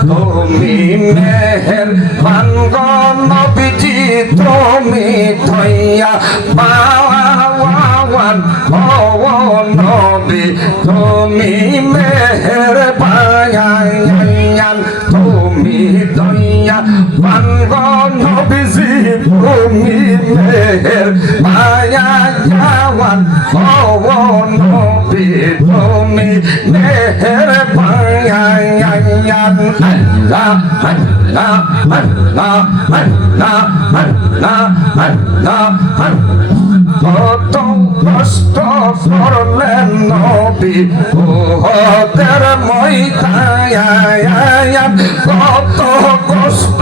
তুমি মেহেরবান গো নবীজি তুমি ধইয়া পাওয়ান ও নবী তুমি মেহেরবান তুমি ধইয়া পান গো নবীজি তুমি মেহেরবান ও নবী তুমি মেহেরবান কত কষ্ট করলেন নবী উহুদের ময়দানে কত কষ্ট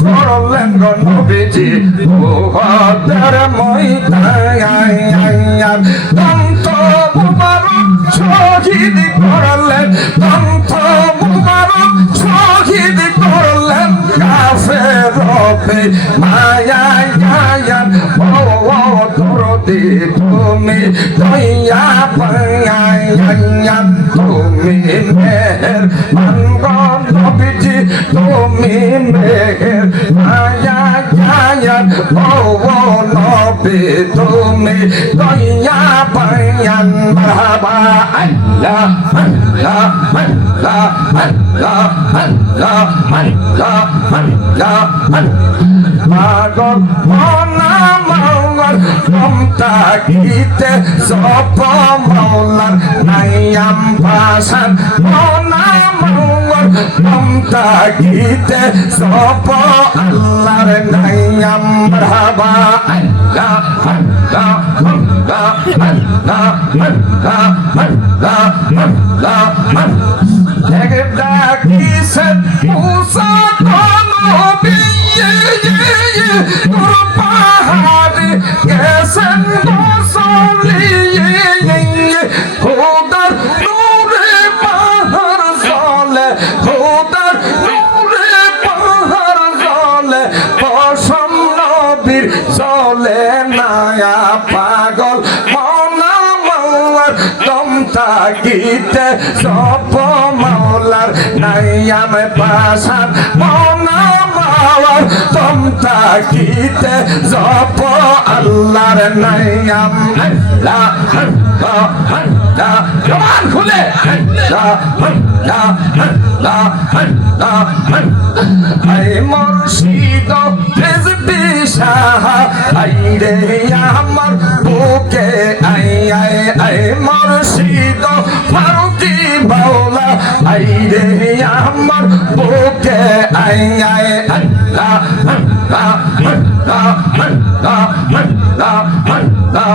করলেন নবীজি উহুদের ময়দানে দন্ত মুবারক শহীদ করলেন দন্ত মুবারক শহীদ করলেন কাফেরতে মায়া গায়ান ও দরদি তুমি দয়া পায়ান তুমি মেহেরবান গো নবীজি তুমি মেহের মায়া গায়ান ও নবী তুমি দয়া পায়ান বাবা আল্লাহ আল্লাহ আল্লাহ আল্লাহ আল্লাহ আল্লাহ আল্লাহ পাগল মনা মাওলার মমতা গীতে সপ মাওলার নাইয়াম ভাষান মনা মাওলার মমতা গীতে সপ আল্লাহর নাইয়াম মারহাবা আল্লাহ আল্লাহ আল্লাহ আল্লাহ আল্লাহ আল্লাহ আল্লাহ ডাকিছেন মুসা নবী পাহাড়ে গেছেন খোদার নূরে পাহাড় জলে খোদার নূরে পাহাড় জলে পশম নবীর জলে নায়া পাগল মনা মাওলার দমতা গীতে সপ মাওলার নাইয়াম পাশান মনা মাওলার দমতা গীতে জপ আল্লাহর নাইয়াম আল্লাহ আল্লাহ আল্লাহ জবান খুলে আল্লাহ আল্লাহ আল্লাহ আল্লাহ আই মুর্শিদ রেজবি শাহ আই রে আমার বুকে আই আই আই মুর্শিদ ফারুকি মাওলা আই রে আমার বুকে আই আই আল্লাহ আল্লাহ আল্লাহ আল্লাহ আল্লাহ আল্লাহ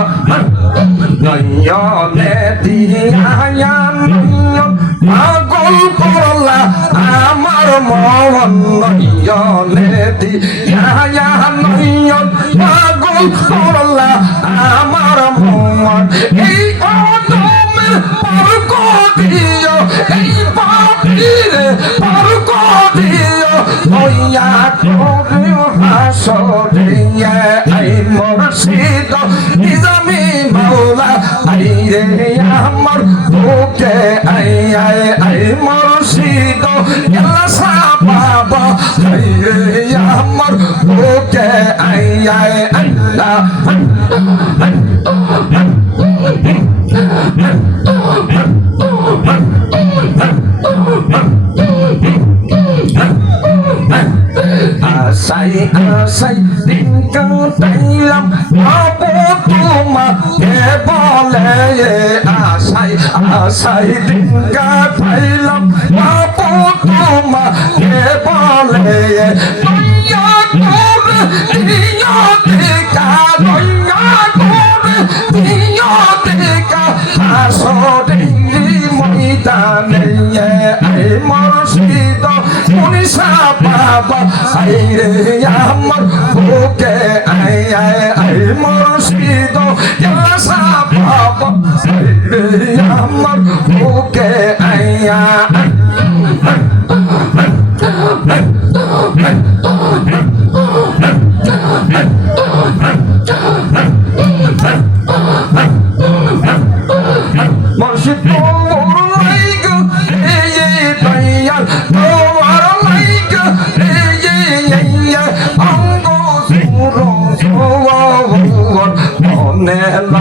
নয়নে দিয়া নয়ন পাগল করলা আমার মন নয়নে দিয়া নয়ন পাগল করলা আমার মন এই অদমের পার্ক দিও এই পাপিরে পার্ক দিও নয়া করে হাসরে আই মুর্শিদ নিজামি মাওলা আই রে আমার বুকে আই আই আই মুর্শিদ আল্লাহ সাহাব আই রে আমার বুকে আই আই আল্লাহ আশাই আশাই দিন কাটাইলাম বাবু তোমাকে বলে আশাই আশাই দিন কাটাইলাম বাবু তোমাকে বলে নয়া করে দিও দেখা নয়া করে দিও দেখা হাসরে ময়দানে আই মুর্শিদ মুনিশা বাবা আই রে আমার বুকে আই আই আই মুর্শিদ আল্লাহ বাবা আই রে আমার বুকে আই আই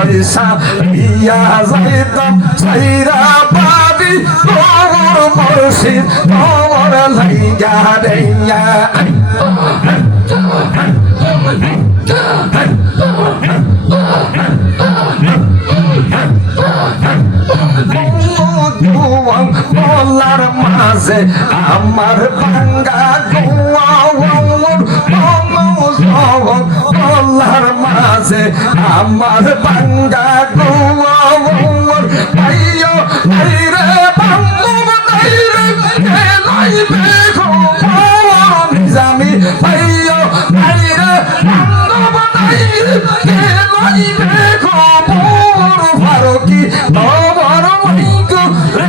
লইসা ইয়া যাইতাম সাইরা পাবি তোর মুর্শিদ তোর লাইগা রে বলার মাঝে আমার ভাঙ্গা বলার মাঝে আমার ভাঙ্গা গোয়ার ভাইও নাই রে বান্ধব নাই রে লাইবে নিজামি ভাইও নাই রে বান্ধব নাই রে লাইবে খবর ফারুকি নবর মহিক রে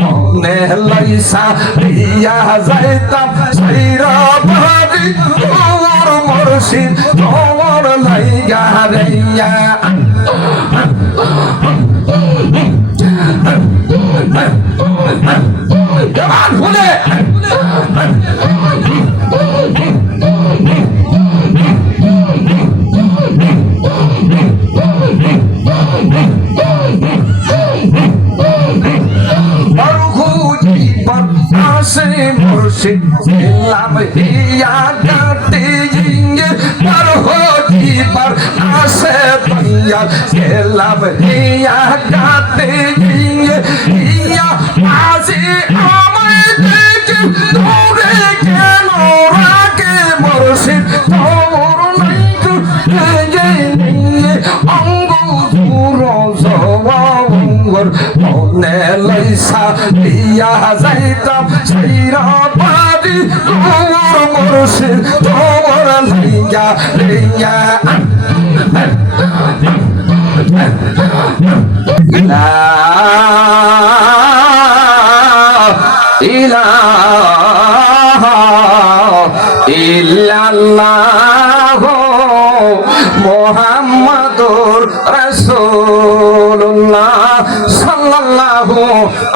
মনে লাইসা রিয়া যাইতাম সাইরা বাড়ি তোর মুর্শিদ তোর লাইগা রিয়া জবান খুলে মুর্শিদ দিলাম হিয়া কাটি জিঙ্গে পর হোজি পর আসে দুনিয়া দিলাম হিয়া কাটি জিঙ্গে হিয়া আজি আমায় দেখে দূরে কেন রাখে মুর্শিদ তোর নাই তো নিয়ে অঙ্গ দূর জওয়াঙ্গর মনে লাইসা দিয়া যাইতাম সাইরা পাবি তোর মুর্শিদ তোর লাইগা রিয়া লা ইলাহা ইল্লাল্লাহ মুহাম্মাদুর রাসূলুল্লাহ সাল্লাল্লাহু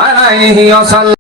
আলাইহি ওয়াসাল্লাম।